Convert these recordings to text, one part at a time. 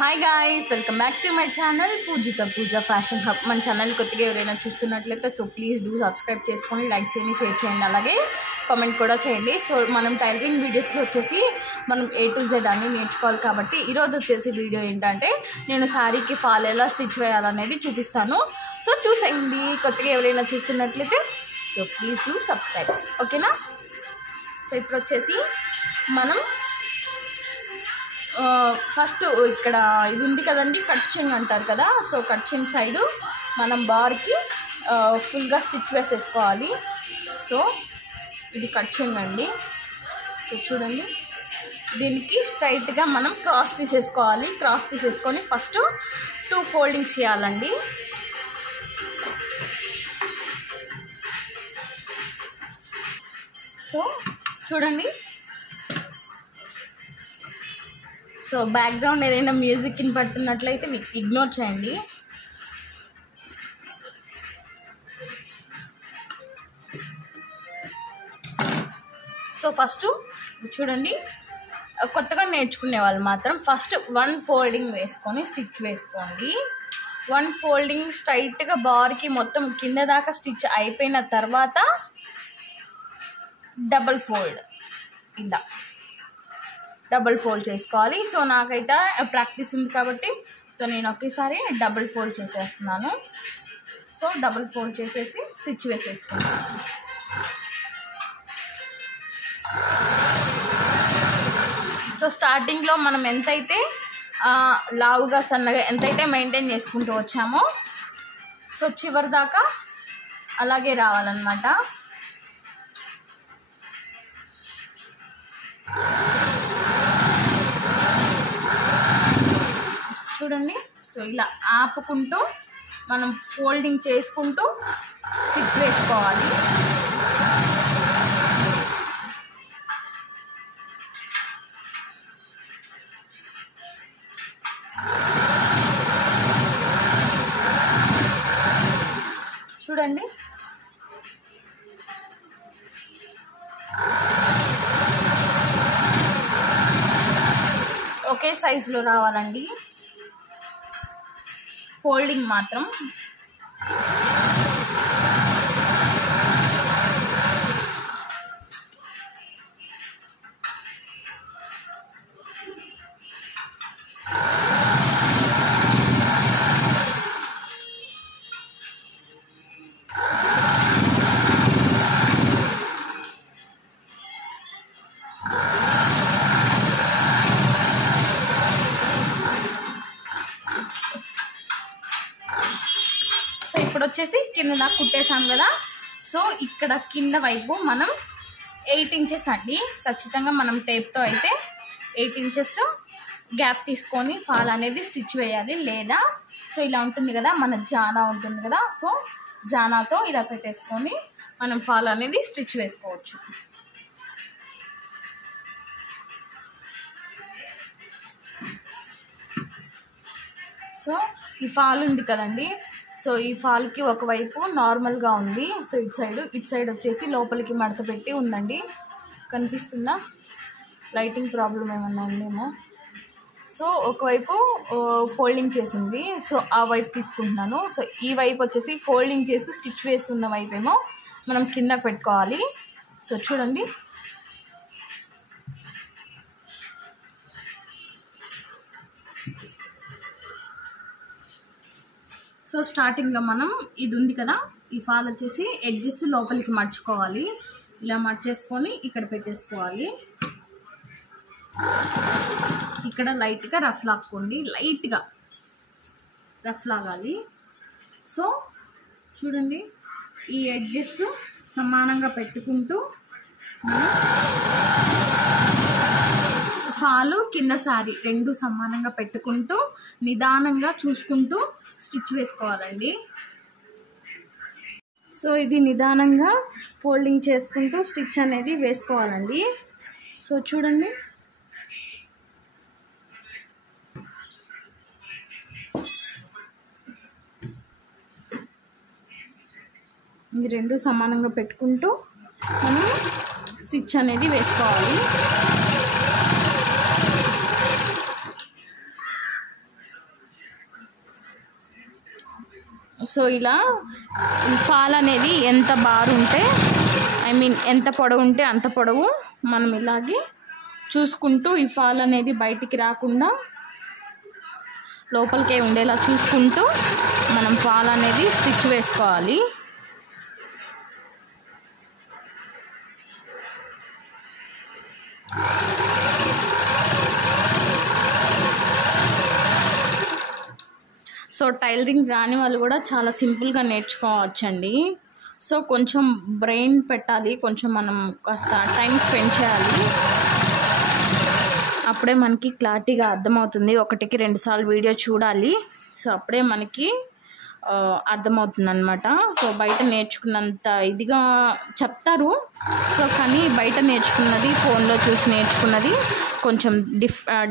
Hi guys, welcome back to my channel Poojitha Pooja fashion hub. మన channel కొత్తగా ఎవరైనా చూస్తున్నట్లయితే సో ప్లీజ్ డూ సబ్స్క్రైబ్ చేసుకొని లైక్ చేయండి, షేర్ చేయండి, అలాగే కామెంట్ కూడా చేయండి. సో మనం టైలరింగ్ వీడియోస్లో వచ్చేసి మనం A to Z అన్ని నేర్చుకోవాలి కాబట్టి ఈరోజు వచ్చేసి వీడియో ఏంటంటే నేను శారీకి ఫాల్ ఎలా స్టిచ్ వేయాలనేది చూపిస్తాను. సో చూసేయండి. కొత్తగా ఎవరైనా చూస్తున్నట్లయితే సో ప్లీజ్ డూ సబ్స్క్రైబ్, ఓకేనా? సో ఇప్పుడు వచ్చేసి మనం ఫస్ట్ ఇక్కడ ఇది ఉంది కదండి, కట్చింగ్ అంటారు కదా. సో కట్చింగ్ సైడు మనం బార్కి ఫుల్గా స్టిచ్ వేసేసుకోవాలి. సో ఇది కట్చింగ్ అండి. సో చూడండి, దీనికి స్ట్రైట్గా మనం క్రాస్ తీసేసుకోవాలి. క్రాస్ తీసేసుకొని ఫస్ట్ 2 ఫోల్డింగ్స్ చేయాలండి. సో చూడండి, సో బ్యాక్గ్రౌండ్ ఏదైనా మ్యూజిక్ వినపడుతున్నట్లయితే ఇగ్నోర్ చేయండి. సో ఫస్ట్ చూడండి, కొత్తగా నేర్చుకునే వాళ్ళు మాత్రం ఫస్ట్ 1 ఫోల్డింగ్ వేసుకొని స్టిచ్ వేసుకోండి. 1 ఫోల్డింగ్ స్ట్రైట్గా బార్కి మొత్తం కింద దాకా స్టిచ్ అయిపోయిన తర్వాత డబల్ ఫోల్డ్, ఇలా డబల్ ఫోల్డ్ చేసుకోవాలి. సో నాకైతే ప్రాక్టీస్ ఉంది కాబట్టి సో నేను ఒకేసారి డబల్ ఫోల్డ్ చేసేస్తున్నాను. సో డబల్ ఫోల్డ్ చేసేసి స్టిచ్ వేసేసుకున్నాను. సో స్టార్టింగ్లో మనం ఎంతైతే లావుగా సన్నగా ఎంతైతే మెయింటైన్ చేసుకుంటూ వచ్చామో సో చివరి దాకా అలాగే రావాలన్నమాట. చూడండి, సో ఇలా ఆపుకుంటూ మనం ఫోల్డింగ్ చేసుకుంటూ స్టిచ్ వేసుకోవాలి. చూడండి, ఒకే సైజులో రావాలండి ఫోల్డింగ్ మాత్రం. ఇప్పుడు వచ్చేసి కింద దాకా కుట్టేసాం కదా. సో ఇక్కడ కింద వైపు మనం 8 ఇంచెస్ అండి, ఖచ్చితంగా మనం టేప్తో అయితే 8 ఇంచెస్ గ్యాప్ తీసుకొని ఫాల్ అనేది స్టిచ్ వేయాలి. లేదా సో ఇలా ఉంటుంది కదా, మన జానా ఉంటుంది కదా, సో జానాతో ఇలా పెట్టేసుకొని మనం ఫాల్ అనేది స్టిచ్ వేసుకోవచ్చు. సో ఈ ఫాల్ ఉంది కదండి, సో ఈ ఫాల్కి ఒకవైపు నార్మల్గా ఉంది. సో ఇటు సైడ్ వచ్చేసి లోపలికి మడత పెట్టి ఉందండి, కనిపిస్తుందా? లైటింగ్ ప్రాబ్లం ఏమన్నా ఉందేమో. సో ఒకవైపు ఫోల్డింగ్ చేసి ఉంది, సో ఆ వైపు తీసుకుంటున్నాను. సో ఈ వైపు వచ్చేసి ఫోల్డింగ్ చేసి స్టిచ్ వేస్తున్న వైపు ఏమో మనం కింద పెట్టుకోవాలి. సో చూడండి, సో స్టార్టింగ్లో మనం ఇది ఉంది కదా, ఈ ఫాల్ వచ్చేసి ఎడ్జెస్ లోపలికి మర్చుకోవాలి. ఇలా మర్చేసుకొని ఇక్కడ పెట్టేసుకోవాలి. ఇక్కడ లైట్గా రఫ్ లాక్కోండి, లైట్గా రఫ్ లాగాలి. సో చూడండి, ఈ ఎడ్జెస్ సమానంగా పెట్టుకుంటూ ఫాలు కింద సారీ 2 సమానంగా పెట్టుకుంటూ నిదానంగా చూసుకుంటూ స్టిచ్ వేసుకోవాలండి. సో ఇది నిదానంగా ఫోల్డింగ్ చేసుకుంటూ స్టిచ్ అనేది వేసుకోవాలండి. సో చూడండి, ఇది 2 సమానంగా పెట్టుకుంటూ మనం స్టిచ్ అనేది వేసుకోవాలి. సో ఇలా ఈ ఫాల్ అనేది ఎంత బారు ఉంటే ఎంత పొడవు ఉంటే అంత పొడవు మనం ఇలాగే చూసుకుంటూ ఈ ఫాల్ అనేది బయటికి రాకుండా లోపలికే ఉండేలా చూసుకుంటూ మనం ఫాల్ అనేది స్టిచ్ వేసుకోవాలి. సో టైలరింగ్ రాని వాళ్ళు కూడా చాలా సింపుల్గా నేర్చుకోవచ్చండి. సో కొంచెం బ్రెయిన్ పెట్టాలి, కొంచెం మనం కాస్త టైం స్పెండ్ చేయాలి, అప్పుడే మనకి క్లారిటీగా అర్థమవుతుంది. 1కి 2 సార్లు వీడియో చూడాలి. సో అప్పుడే మనకి అర్థమవుతుంది అనమాట. సో బయట నేర్చుకున్నంత ఇదిగా చెప్తారు. సో కానీ బయట నేర్చుకున్నది, ఫోన్లో చూసి నేర్చుకున్నది కొంచెం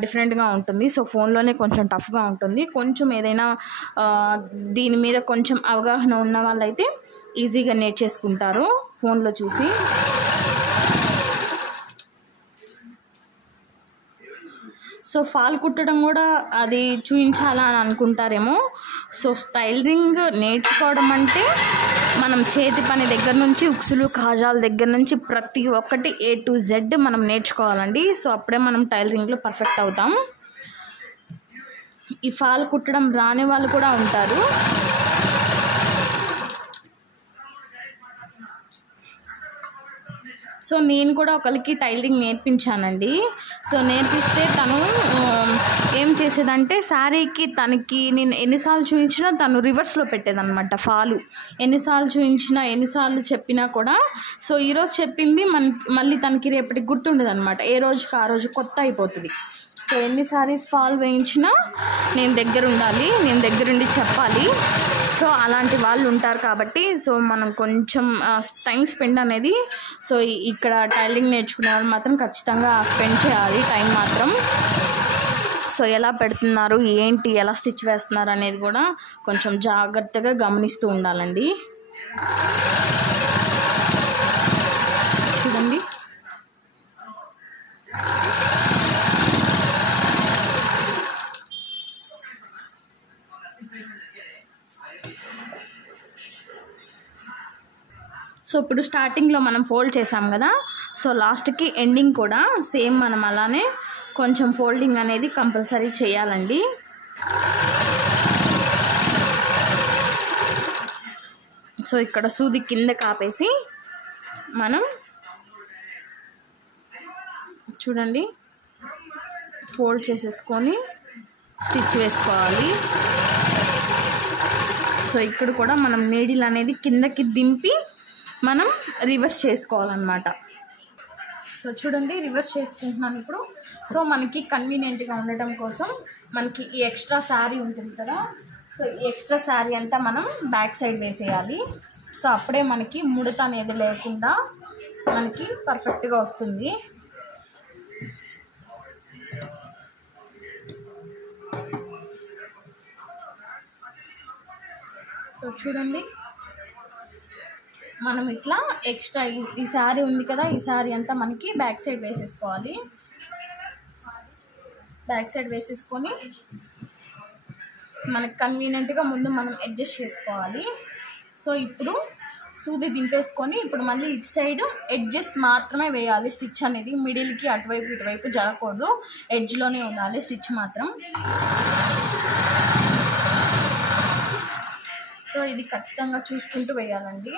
డిఫరెంట్గా ఉంటుంది. సో ఫోన్లోనే కొంచెం టఫ్గా ఉంటుంది. కొంచెం ఏదైనా దీని మీద కొంచెం అవగాహన ఉన్న వాళ్ళైతే ఈజీగా నేర్చేసుకుంటారు ఫోన్లో చూసి. సో ఫాల్ కుట్టడం కూడా అది చూపించాలా అని అనుకుంటారేమో. సో టైలరింగ్ నేర్చుకోవడం అంటే మనం చేతి పని దగ్గర నుంచి ఉక్సులు కాజాల దగ్గర నుంచి ప్రతి ఒక్కటి A to Z మనం నేర్చుకోవాలండి. సో అప్పుడే మనం టైలరింగ్లో పర్ఫెక్ట్ అవుతాం. ఈ ఫాల్ కుట్టడం రాని వాళ్ళు కూడా ఉంటారు. సో నేను కూడా ఒకరికి టైలరింగ్ నేర్పించానండి. సో నేర్పిస్తే తను ఏం చేసేదంటే శారీకి తనకి నేను ఎన్నిసార్లు చూపించినా తను రివర్స్లో పెట్టేదన్నమాట ఫాలు. ఎన్నిసార్లు చూపించినా ఎన్నిసార్లు చెప్పినా కూడా సో ఈరోజు చెప్పింది మళ్ళీ తనకి రేపటికి గుర్తుండదు అనమాట. ఏ రోజుకి ఆ రోజు కొత్త అయిపోతుంది. సో ఎన్ని సారీస్ ఫాల్ వేయించినా నేను దగ్గర ఉండాలి, నేను దగ్గరుండి చెప్పాలి. సో అలాంటి వాళ్ళు ఉంటారు కాబట్టి సో మనం కొంచెం టైం స్పెండ్ అనేది సో ఇక్కడ టైలరింగ్ నేర్చుకునే వాళ్ళు మాత్రం ఖచ్చితంగా స్పెండ్ చేయాలి టైం మాత్రం. సో ఎలా పెడుతున్నారు, ఏంటి, ఎలా స్టిచ్ వేస్తున్నారు అనేది కూడా కొంచెం జాగ్రత్తగా గమనిస్తూ ఉండాలండి. చూడండి, సో ఇప్పుడు స్టార్టింగ్లో మనం ఫోల్డ్ చేసాం కదా, సో లాస్ట్కి ఎండింగ్ కూడా సేమ్ మనం అలానే కొంచెం ఫోల్డింగ్ అనేది కంపల్సరీ చేయాలండి. సో ఇక్కడ సూది కింద కాపేసి మనం చూడండి ఫోల్డ్ చేసేసుకొని స్టిచ్ వేసుకోవాలి. సో ఇక్కడ కూడా మనం నీడిల్ అనేది కిందకి దింపి మనం రివర్స్ చేసుకోవాలన్నమాట. సో చూడండి రివర్స్ చేసుకుంటున్నాను ఇప్పుడు. సో మనకి కన్వీనియంట్గా ఉండటం కోసం మనకి ఈ ఎక్స్ట్రా శారీ ఉంటుంది కదా, సో ఈ ఎక్స్ట్రా శారీ అంతా మనం బ్యాక్ సైడ్ వేసేయాలి. సో అప్పుడే మనకి ముడత అనేది లేకుండా మనకి పర్ఫెక్ట్గా వస్తుంది. సో చూడండి మనం ఇట్లా ఎక్స్ట్రా ఈ శారీ ఉంది కదా, ఈ శారీ అంతా మనకి బ్యాక్ సైడ్ వేసేసుకోవాలి. బ్యాక్ సైడ్ వేసేసుకొని మనకు కన్వీనియంట్గా ముందు మనం అడ్జస్ట్ చేసుకోవాలి. సో ఇప్పుడు సూది దింపేసుకొని ఇప్పుడు మళ్ళీ ఇటు సైడ్ ఎడ్జెస్ మాత్రమే వేయాలి. స్టిచ్ అనేది మిడిల్కి అటువైపు ఇటువైపు జరగకూడదు, ఎడ్జ్లోనే ఉండాలి స్టిచ్ మాత్రం. సో ఇది ఖచ్చితంగా చూసుకుంటూ వేయాలండి.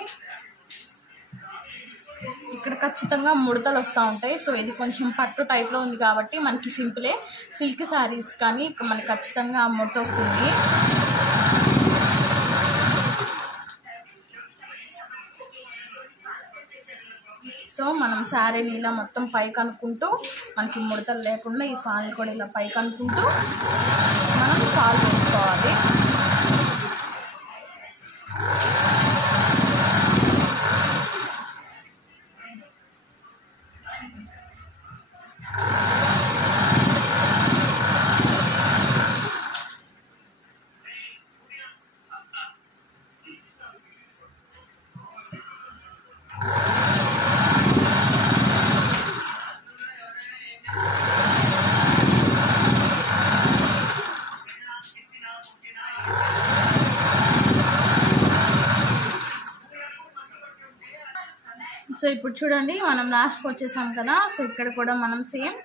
ఇక్కడ ఖచ్చితంగా ముడతలు వస్తూ ఉంటాయి. సో ఇది కొంచెం పట్టు టైప్లో ఉంది కాబట్టి మనకి సింపులే. సిల్క్ శారీస్ కానీ మనకి ఖచ్చితంగా ముడత వస్తుంది. సో మనం శారీని ఇలా మొత్తం పైకి అనుకుంటూ మనకి ముడతలు లేకుండా ఈ ఫాల్ని కూడా ఇలా పైకి అనుకుంటూ మనం ఫాల్ వేసుకోవాలి. సో ఇప్పుడు చూడండి మనం లాస్ట్కి వచ్చేసాం కదా. సో ఇక్కడ కూడా మనం సేమ్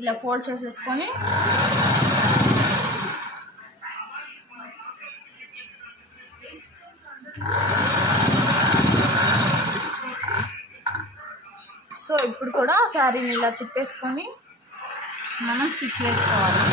ఇలా ఫోల్డ్ చేసేసుకొని సో ఇప్పుడు కూడా శారీని ఇలా తిప్పేసుకొని మనం స్టిచ్ వేసుకోవాలి.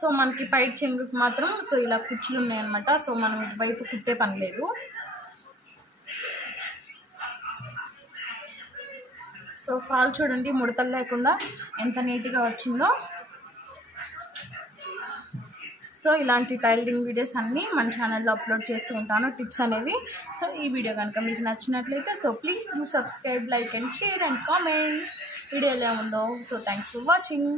సో మనకి పై చెంగుకి మాత్రం సో ఇలా కుచ్చులు ఉన్నాయన్నమాట. సో మనం ఇటువైపు కుట్టే పని లేదు. సో ఫాల్ చూడండి ముడతలు లేకుండా ఎంత నీట్గా వచ్చిందో. సో ఇలాంటి టైలరింగ్ వీడియోస్ అన్నీ మన ఛానల్లో అప్లోడ్ చేస్తూ ఉంటాను, టిప్స్ అనేవి. సో ఈ వీడియో కనుక మీకు నచ్చినట్లయితే so please do subscribe, like and share and comment video ఎలా ఉందో. So thanks for watching.